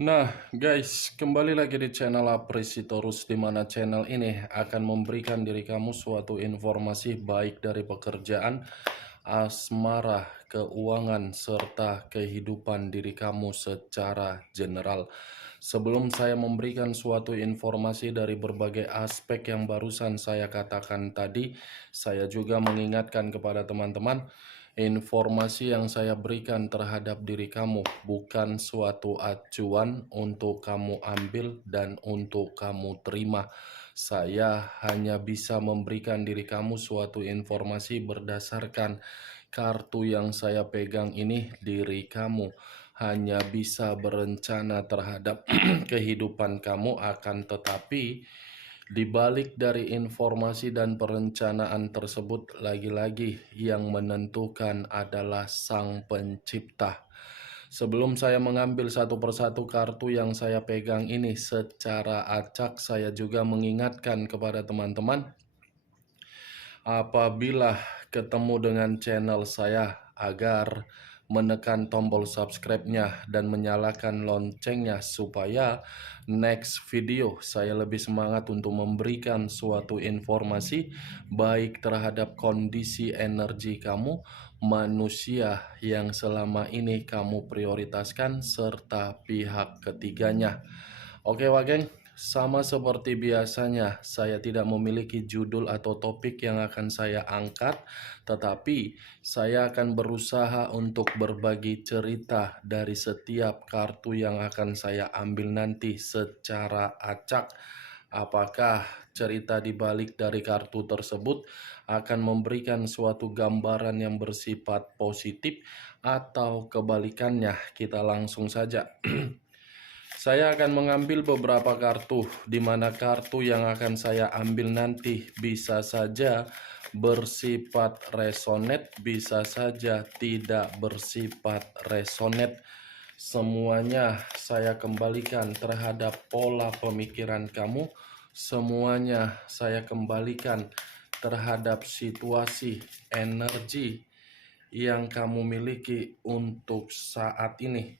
Nah, guys, kembali lagi di channel Apresitorus, di mana channel ini akan memberikan diri kamu suatu informasi baik dari pekerjaan, asmara, keuangan, serta kehidupan diri kamu secara general. Sebelum saya memberikan suatu informasi dari berbagai aspek yang barusan saya katakan tadi, saya juga mengingatkan kepada teman-teman, informasi yang saya berikan terhadap diri kamu bukan suatu acuan untuk kamu ambil dan untuk kamu terima. Saya hanya bisa memberikan diri kamu suatu informasi berdasarkan kartu yang saya pegang ini. Diri kamu hanya bisa berencana terhadap kehidupan kamu, akan tetapi di balik dari informasi dan perencanaan tersebut, lagi-lagi yang menentukan adalah Sang Pencipta. Sebelum saya mengambil satu persatu kartu yang saya pegang ini secara acak, saya juga mengingatkan kepada teman-teman, apabila ketemu dengan channel saya, agar menekan tombol subscribe-nya dan menyalakan loncengnya supaya next video saya lebih semangat untuk memberikan suatu informasi baik terhadap kondisi energi kamu, manusia yang selama ini kamu prioritaskan, serta pihak ketiganya. Oke, Wageng. Sama seperti biasanya, saya tidak memiliki judul atau topik yang akan saya angkat, tetapi saya akan berusaha untuk berbagi cerita dari setiap kartu yang akan saya ambil nanti secara acak. Apakah cerita di balik dari kartu tersebut akan memberikan suatu gambaran yang bersifat positif atau kebalikannya? Kita langsung saja. Saya akan mengambil beberapa kartu, di mana kartu yang akan saya ambil nanti bisa saja bersifat resonate, bisa saja tidak bersifat resonate. Semuanya saya kembalikan terhadap pola pemikiran kamu, semuanya saya kembalikan terhadap situasi energi yang kamu miliki untuk saat ini.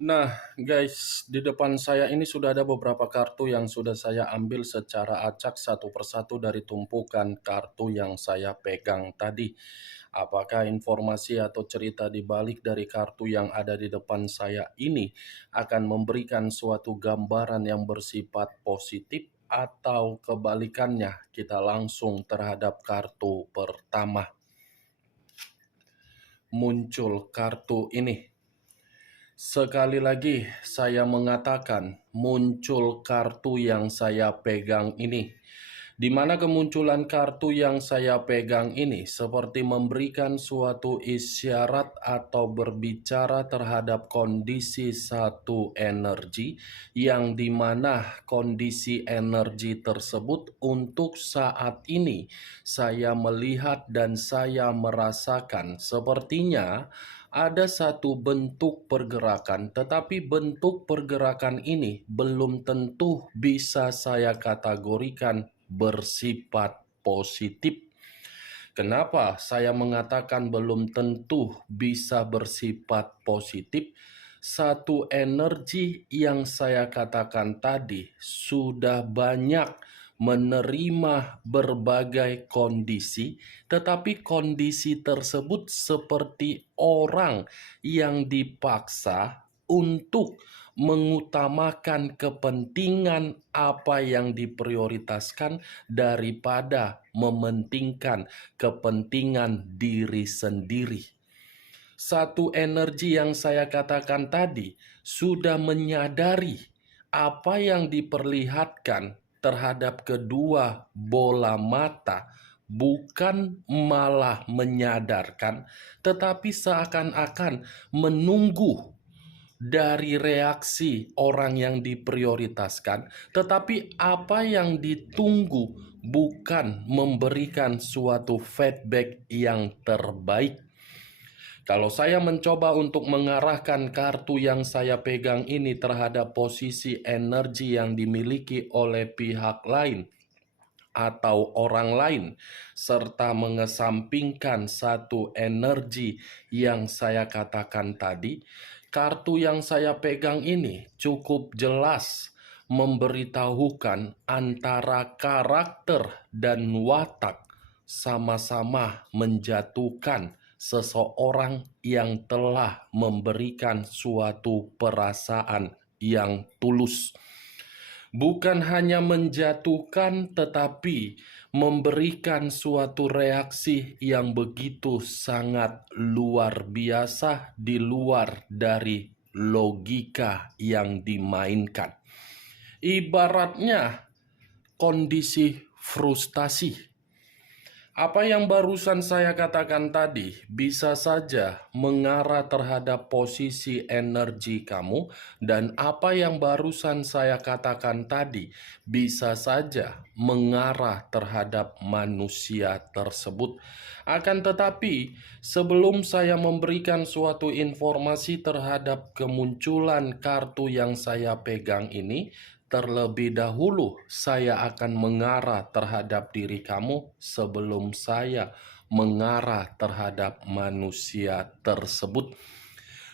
Nah, guys, di depan saya ini sudah ada beberapa kartu yang sudah saya ambil secara acak satu persatu dari tumpukan kartu yang saya pegang tadi. Apakah informasi atau cerita di balik dari kartu yang ada di depan saya ini akan memberikan suatu gambaran yang bersifat positif atau kebalikannya? Kita langsung terhadap kartu pertama. Muncul kartu ini. Sekali lagi saya mengatakan, muncul kartu yang saya pegang ini. Di mana kemunculan kartu yang saya pegang ini seperti memberikan suatu isyarat atau berbicara terhadap kondisi satu energi, yang dimana kondisi energi tersebut untuk saat ini saya melihat dan saya merasakan sepertinya ada satu bentuk pergerakan, tetapi bentuk pergerakan ini belum tentu bisa saya kategorikan bersifat positif. Kenapa saya mengatakan belum tentu bisa bersifat positif? Satu energi yang saya katakan tadi sudah banyak menerima berbagai kondisi, tetapi kondisi tersebut seperti orang yang dipaksa untuk mengutamakan kepentingan apa yang diprioritaskan daripada mementingkan kepentingan diri sendiri. Satu energi yang saya katakan tadi sudah menyadari apa yang diperlihatkan terhadap kedua bola mata bukan malah menyadarkan, tetapi seakan-akan menunggu dari reaksi orang yang diprioritaskan, tetapi apa yang ditunggu bukan memberikan suatu feedback yang terbaik. Kalau saya mencoba untuk mengarahkan kartu yang saya pegang ini terhadap posisi energi yang dimiliki oleh pihak lain atau orang lain, serta mengesampingkan satu energi yang saya katakan tadi, kartu yang saya pegang ini cukup jelas memberitahukan antara karakter dan watak sama-sama menjatuhkan seseorang yang telah memberikan suatu perasaan yang tulus. Bukan hanya menjatuhkan, tetapi memberikan suatu reaksi yang begitu sangat luar biasa di luar dari logika yang dimainkan. Ibaratnya kondisi frustasi. Apa yang barusan saya katakan tadi bisa saja mengarah terhadap posisi energi kamu, dan apa yang barusan saya katakan tadi bisa saja mengarah terhadap manusia tersebut. Akan tetapi, sebelum saya memberikan suatu informasi terhadap kemunculan kartu yang saya pegang ini, terlebih dahulu saya akan mengarah terhadap diri kamu sebelum saya mengarah terhadap manusia tersebut.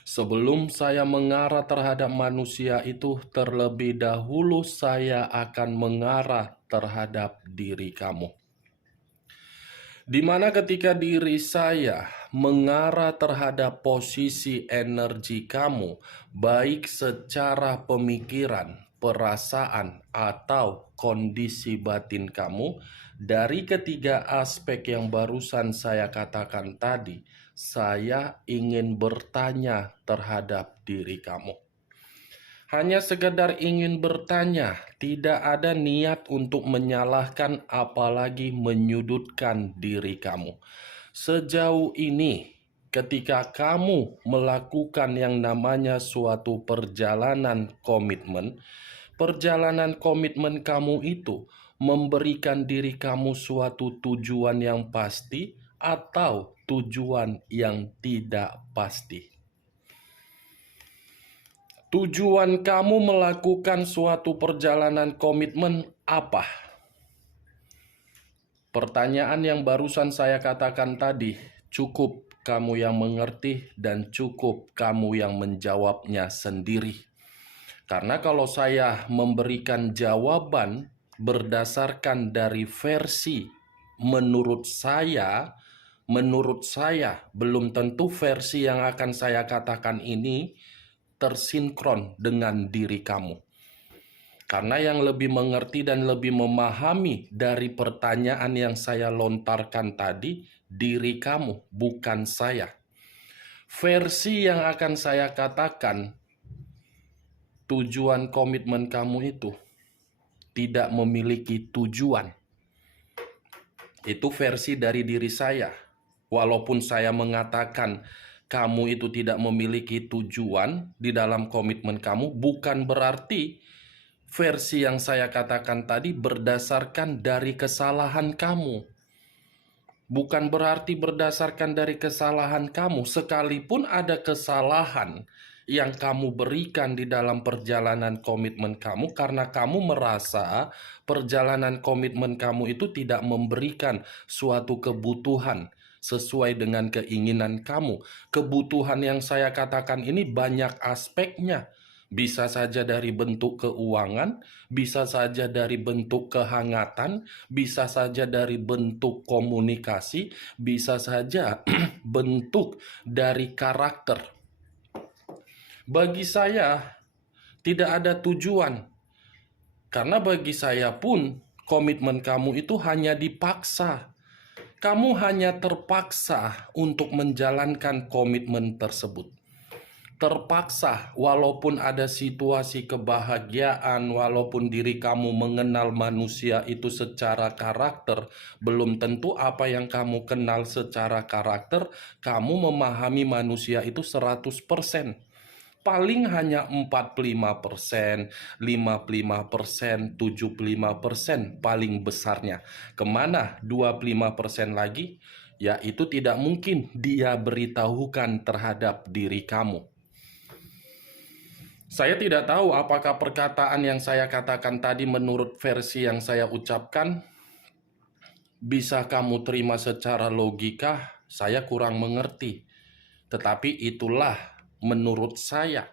Sebelum saya mengarah terhadap manusia itu, terlebih dahulu saya akan mengarah terhadap diri kamu. Di mana ketika diri saya mengarah terhadap posisi energi kamu, baik secara pemikiran, perasaan, atau kondisi batin kamu, dari ketiga aspek yang barusan saya katakan tadi, saya ingin bertanya terhadap diri kamu. Hanya sekedar ingin bertanya, tidak ada niat untuk menyalahkan apalagi menyudutkan diri kamu. Sejauh ini, ketika kamu melakukan yang namanya suatu perjalanan komitmen kamu itu memberikan diri kamu suatu tujuan yang pasti atau tujuan yang tidak pasti. Tujuan kamu melakukan suatu perjalanan komitmen apa? Pertanyaan yang barusan saya katakan tadi, cukup kamu yang mengerti dan cukup kamu yang menjawabnya sendiri. Karena kalau saya memberikan jawaban berdasarkan dari versi menurut saya belum tentu versi yang akan saya katakan ini tersinkron dengan diri kamu. Karena yang lebih mengerti dan lebih memahami dari pertanyaan yang saya lontarkan tadi, diri kamu, bukan saya. Versi yang akan saya katakan, tujuan komitmen kamu itu tidak memiliki tujuan. Itu versi dari diri saya. Walaupun saya mengatakan kamu itu tidak memiliki tujuan di dalam komitmen kamu, bukan berarti versi yang saya katakan tadi berdasarkan dari kesalahan kamu. Bukan berarti berdasarkan dari kesalahan kamu, sekalipun ada kesalahan yang kamu berikan di dalam perjalanan komitmen kamu karena kamu merasa perjalanan komitmen kamu itu tidak memberikan suatu kebutuhan sesuai dengan keinginan kamu. Kebutuhan yang saya katakan ini banyak aspeknya. Bisa saja dari bentuk keuangan, bisa saja dari bentuk kehangatan, bisa saja dari bentuk komunikasi, bisa saja bentuk dari karakter. Bagi saya, tidak ada tujuan. Karena bagi saya pun, komitmen kamu itu hanya dipaksa. Kamu hanya terpaksa untuk menjalankan komitmen tersebut. terpaksa, walaupun ada situasi kebahagiaan, walaupun diri kamu mengenal manusia itu secara karakter, belum tentu apa yang kamu kenal secara karakter, kamu memahami manusia itu 100%. Paling hanya 45%, 55%, 75% paling besarnya. Kemana 25% lagi? Ya, itu tidak mungkin dia beritahukan terhadap diri kamu. Saya tidak tahu apakah perkataan yang saya katakan tadi menurut versi yang saya ucapkan bisa kamu terima secara logika, saya kurang mengerti. Tetapi itulah menurut saya.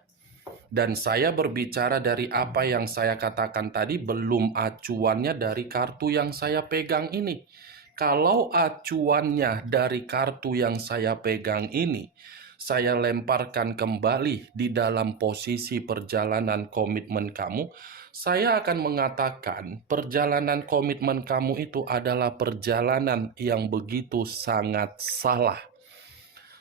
Dan saya berbicara dari apa yang saya katakan tadi, belum acuannya dari kartu yang saya pegang ini. Kalau acuannya dari kartu yang saya pegang ini, saya lemparkan kembali di dalam posisi perjalanan komitmen kamu, saya akan mengatakan perjalanan komitmen kamu itu adalah perjalanan yang begitu sangat salah.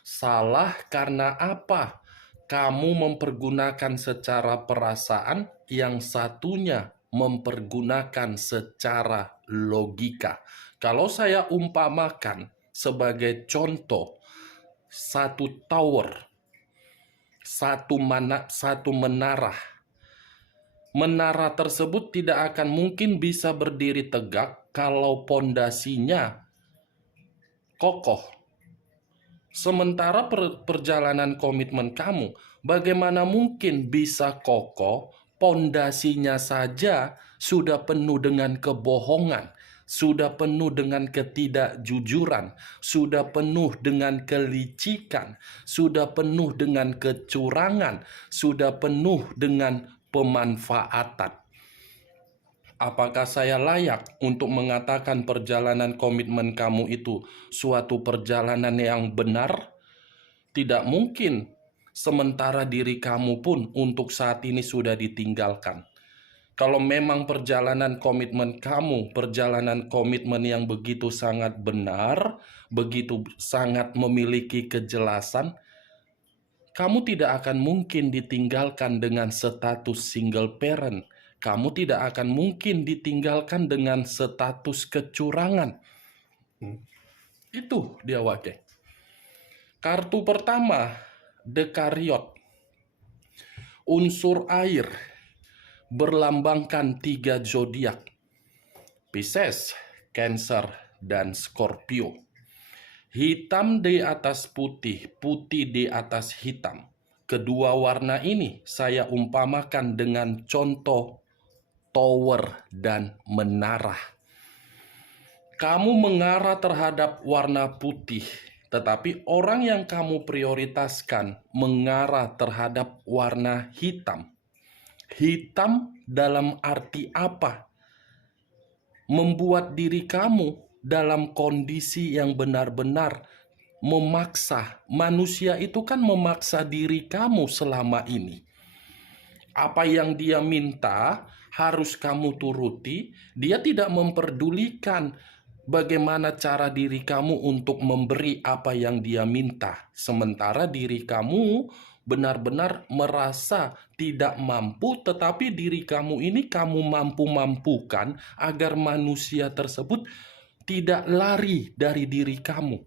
Salah karena apa? Kamu mempergunakan secara perasaan, yang satunya mempergunakan secara logika. Kalau saya umpamakan sebagai contoh, satu tower, satu menara. Menara tersebut tidak akan mungkin bisa berdiri tegak kalau pondasinya kokoh. Sementara perjalanan komitmen kamu, bagaimana mungkin bisa kokoh, pondasinya saja sudah penuh dengan kebohongan, sudah penuh dengan ketidakjujuran, sudah penuh dengan kelicikan, sudah penuh dengan kecurangan, sudah penuh dengan pemanfaatan. Apakah saya layak untuk mengatakan perjalanan komitmen kamu itu suatu perjalanan yang benar? Tidak mungkin, sementara diri kamu pun untuk saat ini sudah ditinggalkan. Kalau memang perjalanan komitmen kamu, perjalanan komitmen yang begitu sangat benar, begitu sangat memiliki kejelasan, kamu tidak akan mungkin ditinggalkan dengan status single parent. Kamu tidak akan mungkin ditinggalkan dengan status kecurangan. Itu dia wakil. Kartu pertama, Dekariot. Unsur air, berlambangkan 3 zodiak. Pisces, Cancer, dan Scorpio. Hitam di atas putih, putih di atas hitam. Kedua warna ini saya umpamakan dengan contoh tower dan menara. Kamu mengarah terhadap warna putih, tetapi orang yang kamu prioritaskan mengarah terhadap warna hitam. Hitam dalam arti apa? Membuat diri kamu dalam kondisi yang benar-benar memaksa. Manusia itu kan memaksa diri kamu selama ini. Apa yang dia minta harus kamu turuti. Dia tidak memperdulikan bagaimana cara diri kamu untuk memberi apa yang dia minta. Sementara diri kamu benar-benar merasa tidak mampu, tetapi diri kamu ini kamu mampu-mampukan agar manusia tersebut tidak lari dari diri kamu.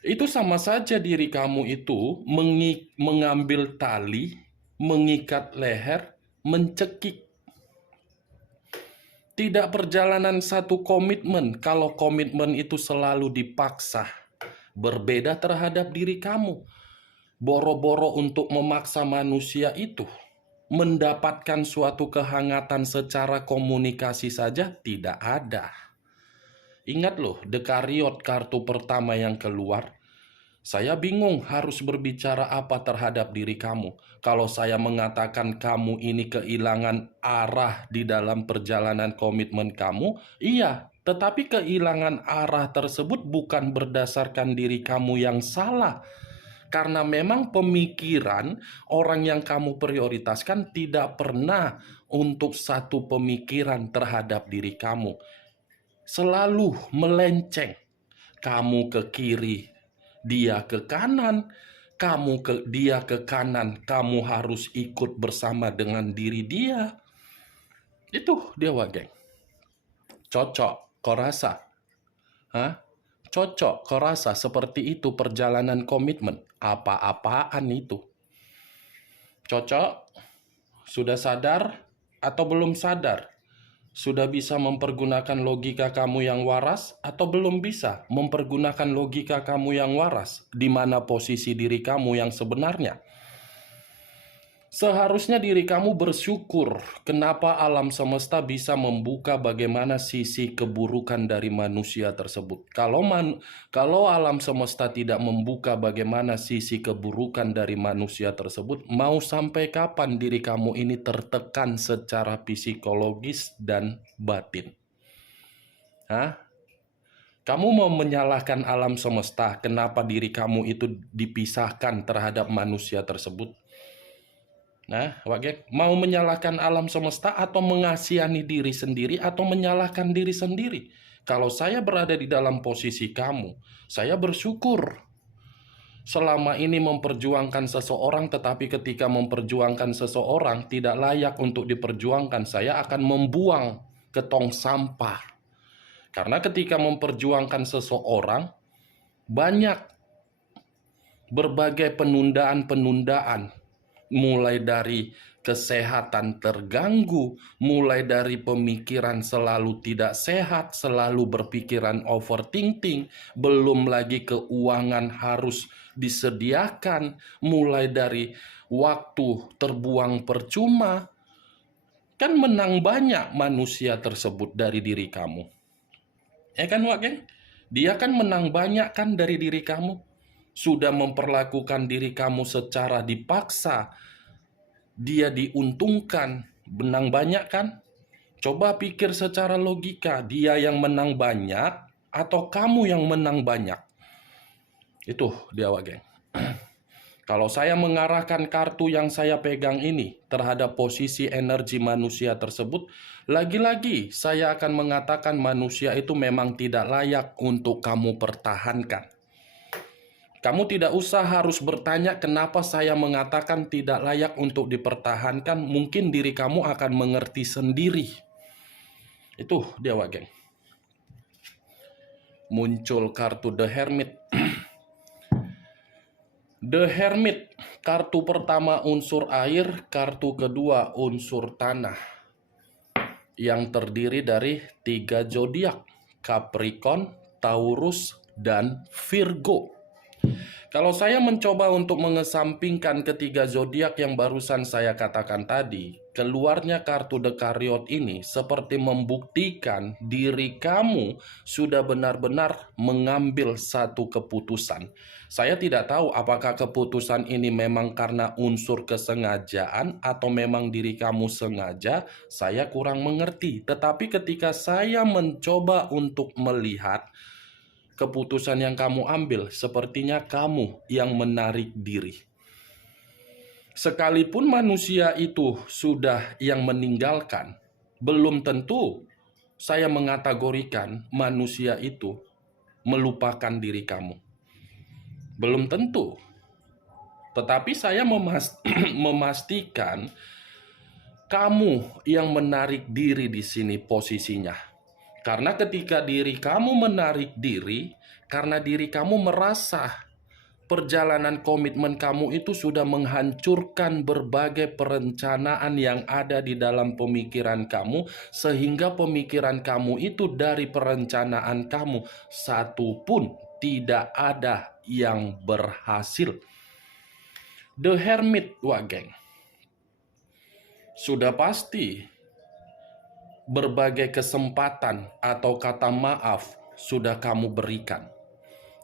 Itu sama saja diri kamu itu mengambil tali, mengikat leher, mencekik. Tidak perjalanan satu komitmen kalau komitmen itu selalu dipaksa. Berbeda terhadap diri kamu. Boro-boro untuk memaksa manusia itu mendapatkan suatu kehangatan secara komunikasi saja tidak ada. Ingat loh, Dekariot kartu pertama yang keluar. Saya bingung harus berbicara apa terhadap diri kamu. Kalau saya mengatakan kamu ini kehilangan arah di dalam perjalanan komitmen kamu, iya, tetapi kehilangan arah tersebut bukan berdasarkan diri kamu yang salah. Karena memang pemikiran orang yang kamu prioritaskan tidak pernah untuk satu pemikiran terhadap diri kamu. Selalu melenceng. Kamu ke kiri, dia ke kanan. dia ke kanan, kamu harus ikut bersama dengan diri dia. Itu Dewa geng. Cocok, kau rasa? Hah? Cocok, kau rasa seperti itu perjalanan komitmen? Apa-apaan itu? Cocok? Sudah sadar atau belum sadar? Sudah bisa mempergunakan logika kamu yang waras atau belum bisa mempergunakan logika kamu yang waras? Di mana posisi diri kamu yang sebenarnya? Seharusnya diri kamu bersyukur kenapa alam semesta bisa membuka bagaimana sisi keburukan dari manusia tersebut. Kalau alam semesta tidak membuka bagaimana sisi keburukan dari manusia tersebut, mau sampai kapan diri kamu ini tertekan secara psikologis dan batin? Hah? Kamu mau menyalahkan alam semesta, kenapa diri kamu itu dipisahkan terhadap manusia tersebut? Nah, Wage, mau menyalahkan alam semesta atau mengasihani diri sendiri atau menyalahkan diri sendiri? Kalau saya berada di dalam posisi kamu, saya bersyukur selama ini memperjuangkan seseorang, tetapi ketika memperjuangkan seseorang tidak layak untuk diperjuangkan, saya akan membuang ke tong sampah. Karena ketika memperjuangkan seseorang, banyak berbagai penundaan-penundaan, mulai dari kesehatan terganggu, mulai dari pemikiran selalu tidak sehat, selalu berpikiran overthinking, belum lagi keuangan harus disediakan, mulai dari waktu terbuang percuma. Kan menang banyak manusia tersebut dari diri kamu. Ya kan, Wak, geng? Dia kan menang banyak kan dari diri kamu. Sudah memperlakukan diri kamu secara dipaksa, dia diuntungkan, menang banyak kan? Coba pikir secara logika, dia yang menang banyak atau kamu yang menang banyak? Itu dia, Wak, geng. Kalau saya mengarahkan kartu yang saya pegang ini terhadap posisi energi manusia tersebut, lagi-lagi saya akan mengatakan manusia itu memang tidak layak untuk kamu pertahankan. Kamu tidak usah harus bertanya kenapa saya mengatakan tidak layak untuk dipertahankan. Mungkin diri kamu akan mengerti sendiri. Itu dia, Wak, geng. Muncul kartu The Hermit. The Hermit, kartu pertama unsur air, kartu kedua unsur tanah. Yang terdiri dari 3 zodiak, Capricorn, Taurus, dan Virgo. Kalau saya mencoba untuk mengesampingkan ketiga zodiak yang barusan saya katakan tadi, keluarnya kartu The Chariot ini seperti membuktikan diri kamu sudah benar-benar mengambil satu keputusan. Saya tidak tahu apakah keputusan ini memang karena unsur kesengajaan atau memang diri kamu sengaja, saya kurang mengerti. Tetapi ketika saya mencoba untuk melihat keputusan yang kamu ambil, sepertinya kamu yang menarik diri. Sekalipun manusia itu sudah yang meninggalkan, belum tentu saya mengategorikan manusia itu melupakan diri kamu. Belum tentu. Tetapi saya memastikan kamu yang menarik diri di sini posisinya. Karena ketika diri kamu menarik diri, karena diri kamu merasa perjalanan komitmen kamu itu sudah menghancurkan berbagai perencanaan yang ada di dalam pemikiran kamu, sehingga pemikiran kamu itu dari perencanaan kamu satu pun tidak ada yang berhasil. The Hermit, Wak, geng. Sudah pasti berbagai kesempatan atau kata maaf sudah kamu berikan.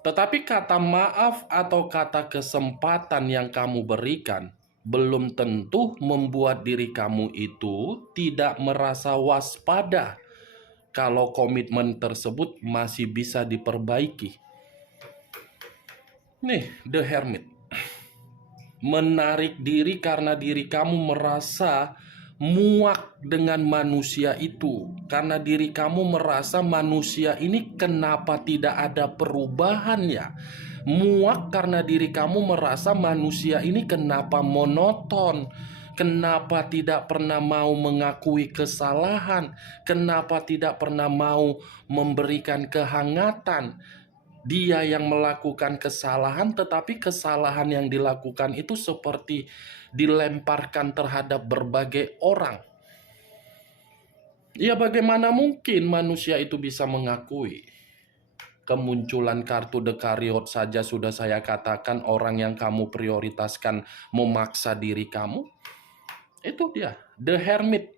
Tetapi kata maaf atau kata kesempatan yang kamu berikan belum tentu membuat diri kamu itu tidak merasa waspada kalau komitmen tersebut masih bisa diperbaiki. Nih, The Hermit. Menarik diri karena diri kamu merasa muak dengan manusia itu, karena diri kamu merasa manusia ini kenapa tidak ada perubahannya, Muak karena diri kamu merasa manusia ini kenapa monoton, kenapa tidak pernah mau mengakui kesalahan, kenapa tidak pernah mau memberikan kehangatan. Dia yang melakukan kesalahan, tetapi kesalahan yang dilakukan itu seperti dilemparkan terhadap berbagai orang. Ya, bagaimana mungkin manusia itu bisa mengakui? Kemunculan kartu Dekariot saja sudah saya katakan orang yang kamu prioritaskan memaksa diri kamu. Itu dia, The Hermit.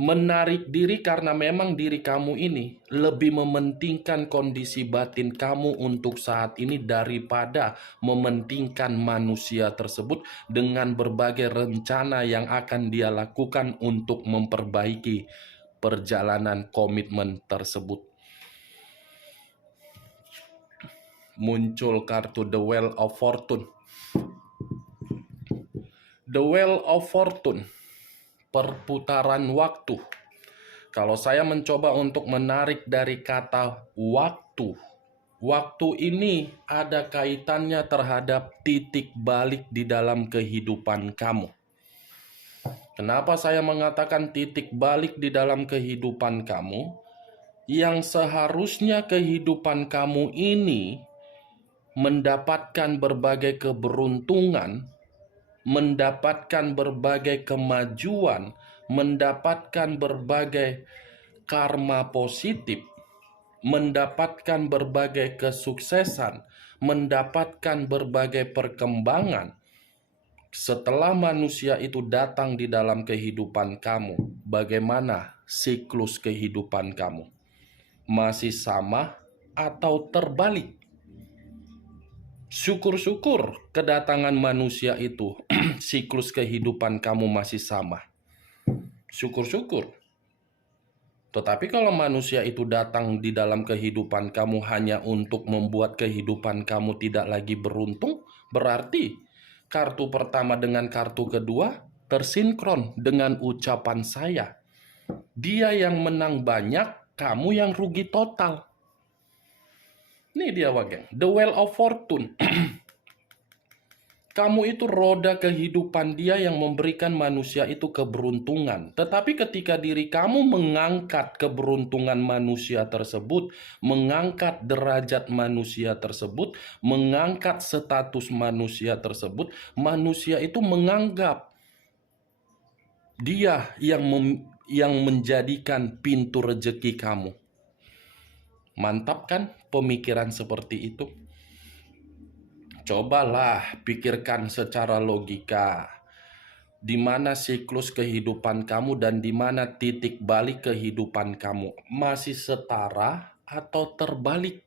Menarik diri karena memang diri kamu ini lebih mementingkan kondisi batin kamu untuk saat ini daripada mementingkan manusia tersebut dengan berbagai rencana yang akan dia lakukan untuk memperbaiki perjalanan komitmen tersebut. Muncul kartu The Wheel of Fortune. The Wheel of Fortune, perputaran waktu. Kalau saya mencoba untuk menarik dari kata waktu, waktu ini ada kaitannya terhadap titik balik di dalam kehidupan kamu. Kenapa saya mengatakan titik balik di dalam kehidupan kamu? Yang seharusnya kehidupan kamu ini mendapatkan berbagai keberuntungan, mendapatkan berbagai kemajuan, mendapatkan berbagai karma positif, mendapatkan berbagai kesuksesan, mendapatkan berbagai perkembangan. Setelah manusia itu datang di dalam kehidupan kamu, bagaimana siklus kehidupan kamu? Masih sama atau terbalik? Syukur-syukur kedatangan manusia itu, siklus kehidupan kamu masih sama. Syukur-syukur. Tetapi kalau manusia itu datang di dalam kehidupan kamu hanya untuk membuat kehidupan kamu tidak lagi beruntung, berarti kartu pertama dengan kartu kedua tersinkron dengan ucapan saya. Dia yang menang banyak, kamu yang rugi total. Ini dia Wageng, The Wheel of Fortune. Kamu itu roda kehidupan dia yang memberikan manusia itu keberuntungan. Tetapi ketika diri kamu mengangkat keberuntungan manusia tersebut, mengangkat derajat manusia tersebut, mengangkat status manusia tersebut, manusia itu menganggap dia yang menjadikan pintu rezeki kamu. Mantap kan pemikiran seperti itu? Cobalah pikirkan secara logika. Di mana siklus kehidupan kamu dan di mana titik balik kehidupan kamu? Masih setara atau terbalik?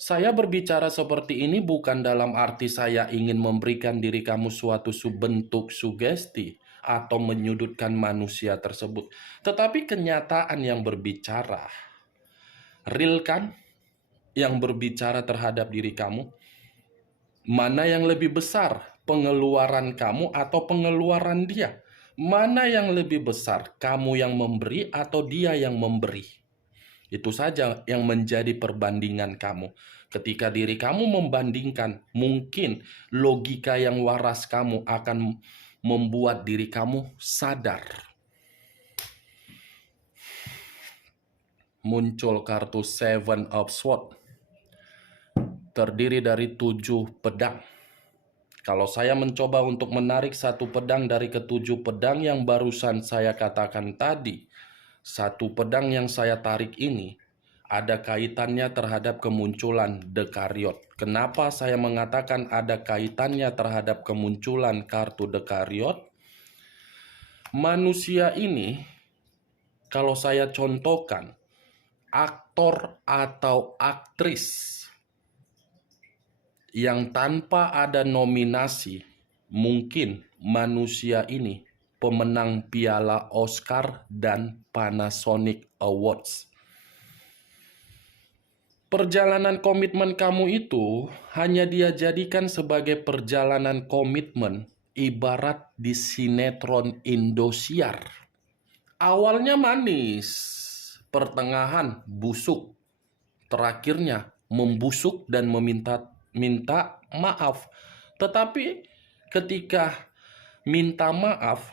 Saya berbicara seperti ini bukan dalam arti saya ingin memberikan diri kamu suatu bentuk sugesti atau menyudutkan manusia tersebut. Tetapi kenyataan yang berbicara. Real kan? Yang berbicara terhadap diri kamu. Mana yang lebih besar, pengeluaran kamu atau pengeluaran dia? Mana yang lebih besar, kamu yang memberi atau dia yang memberi? Itu saja yang menjadi perbandingan kamu. Ketika diri kamu membandingkan, mungkin logika yang waras kamu akan membuat diri kamu sadar. Muncul kartu Seven of Swords. Terdiri dari 7 pedang. Kalau saya mencoba untuk menarik satu pedang dari ketujuh pedang yang barusan saya katakan tadi, satu pedang yang saya tarik ini ada kaitannya terhadap kemunculan Dekariot. Kenapa saya mengatakan ada kaitannya terhadap kemunculan kartu Dekariot? Manusia ini, kalau saya contohkan, aktor atau aktris yang tanpa ada nominasi, mungkin manusia ini pemenang piala Oscar dan Panasonic Awards. Perjalanan komitmen kamu itu hanya dia jadikan sebagai perjalanan komitmen ibarat di sinetron Indosiar. Awalnya manis, pertengahan busuk, terakhirnya membusuk dan meminta minta maaf. Tetapi ketika minta maaf,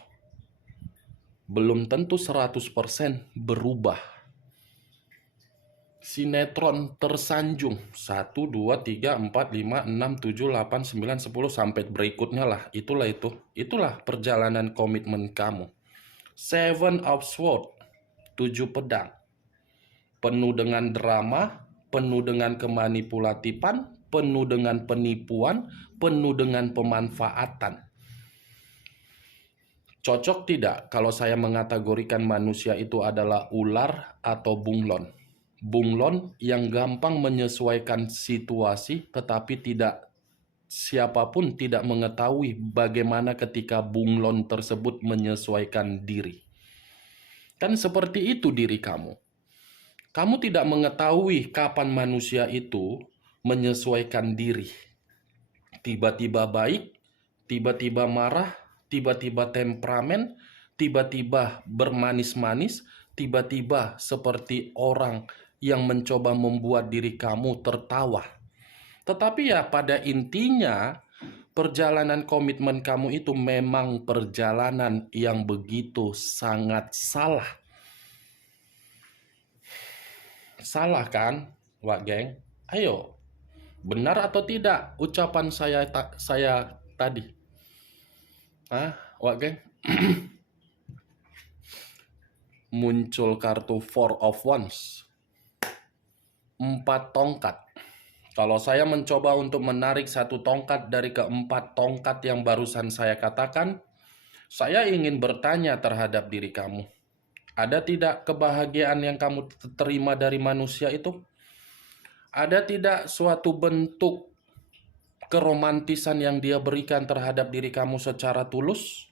belum tentu 100% berubah. Sinetron tersanjung 1, 2, 3, 4, 5, 6, 7, 8, 9, 10 sampai berikutnya lah. Itulah perjalanan komitmen kamu. Seven of Swords, 7 pedang. Penuh dengan drama, penuh dengan kemanipulatifan, penuh dengan penipuan, penuh dengan pemanfaatan. Cocok tidak kalau saya mengategorikan manusia itu adalah ular atau bunglon? Bunglon yang gampang menyesuaikan situasi, tetapi siapapun tidak mengetahui bagaimana ketika bunglon tersebut menyesuaikan diri. Kan seperti itu diri kamu. Kamu tidak mengetahui kapan manusia itu menyesuaikan diri. Tiba-tiba baik, tiba-tiba marah, tiba-tiba temperamen, tiba-tiba bermanis-manis, tiba-tiba seperti orang yang mencoba membuat diri kamu tertawa. Tetapi ya pada intinya, perjalanan komitmen kamu itu memang perjalanan yang begitu sangat salah. Salah kan, Wak Geng? Ayo, benar atau tidak ucapan saya tadi? Wak Geng? Muncul kartu Four of Wands. 4 tongkat. Kalau saya mencoba untuk menarik 1 tongkat dari ke-4 tongkat yang barusan saya katakan, saya ingin bertanya terhadap diri kamu. Ada tidak kebahagiaan yang kamu terima dari manusia itu? Ada tidak suatu bentuk keromantisan yang dia berikan terhadap diri kamu secara tulus?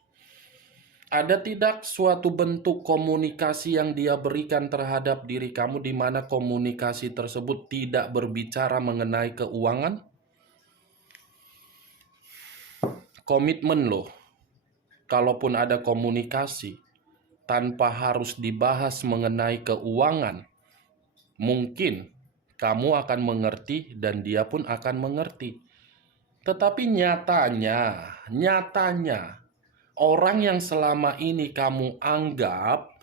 Ada tidak suatu bentuk komunikasi yang dia berikan terhadap diri kamu di mana komunikasi tersebut tidak berbicara mengenai keuangan? Komitmen loh. Kalaupun ada komunikasi tanpa harus dibahas mengenai keuangan, mungkin kamu akan mengerti dan dia pun akan mengerti. Tetapi nyatanya orang yang selama ini kamu anggap,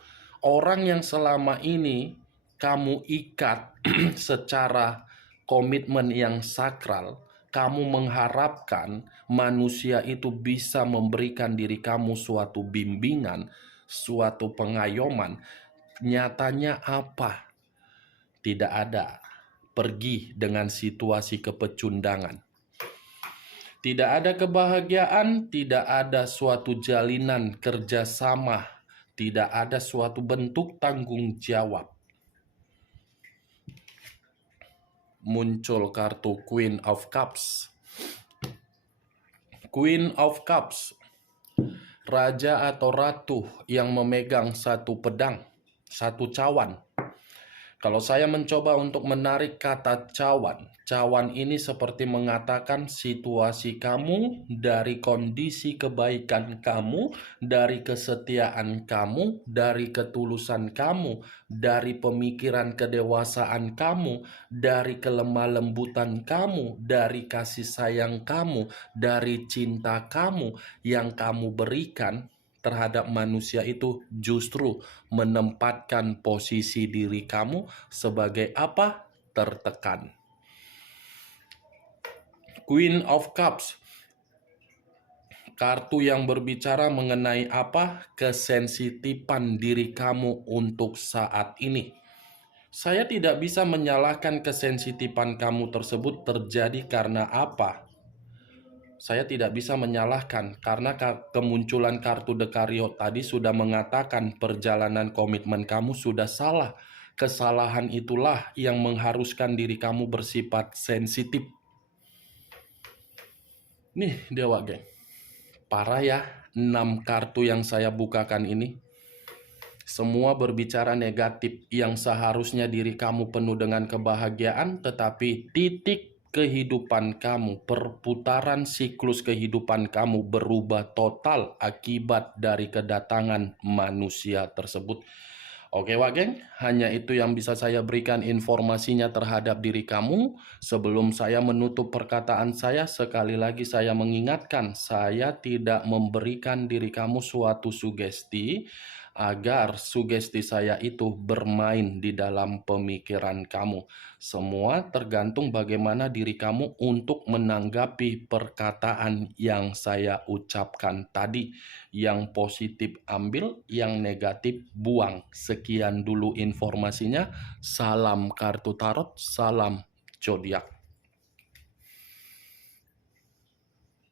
orang yang selama ini kamu ikat secara komitmen yang sakral, kamu mengharapkan manusia itu bisa memberikan diri kamu suatu bimbingan, suatu pengayoman. Nyatanya apa? Tidak ada. Pergi dengan situasi kepecundangan. Tidak ada kebahagiaan, tidak ada suatu jalinan kerjasama, tidak ada suatu bentuk tanggung jawab. Muncul kartu Queen of Cups. Queen of Cups, raja atau ratu yang memegang 1 pedang, 1 cawan. Kalau saya mencoba untuk menarik kata cawan ini seperti mengatakan situasi kamu, dari kondisi kebaikan kamu, dari kesetiaan kamu, dari ketulusan kamu, dari pemikiran kedewasaan kamu, dari kelemah lembutan kamu, dari kasih sayang kamu, dari cinta kamu yang kamu berikan terhadap manusia itu justru menempatkan posisi diri kamu sebagai apa? Tertekan. Queen of Cups, kartu yang berbicara mengenai apa? Kesensitifan diri kamu untuk saat ini. Saya tidak bisa menyalahkan kesensitifan kamu tersebut terjadi karena apa. Saya tidak bisa menyalahkan karena kemunculan kartu The Chariot tadi sudah mengatakan perjalanan komitmen kamu sudah salah. Kesalahan itulah yang mengharuskan diri kamu bersifat sensitif. Nih Dewa Geng, parah ya 6 kartu yang saya bukakan ini. Semua berbicara negatif yang seharusnya diri kamu penuh dengan kebahagiaan, tetapi titik kehidupan kamu, perputaran siklus kehidupan kamu berubah total akibat dari kedatangan manusia tersebut. Oke Wak Geng, hanya itu yang bisa saya berikan informasinya terhadap diri kamu. Sebelum saya menutup perkataan saya, sekali lagi saya mengingatkan, saya tidak memberikan diri kamu suatu sugesti agar sugesti saya itu bermain di dalam pemikiran kamu. Semua tergantung bagaimana diri kamu untuk menanggapi perkataan yang saya ucapkan tadi. Yang positif ambil, yang negatif buang. Sekian dulu informasinya. Salam kartu tarot, salam zodiak.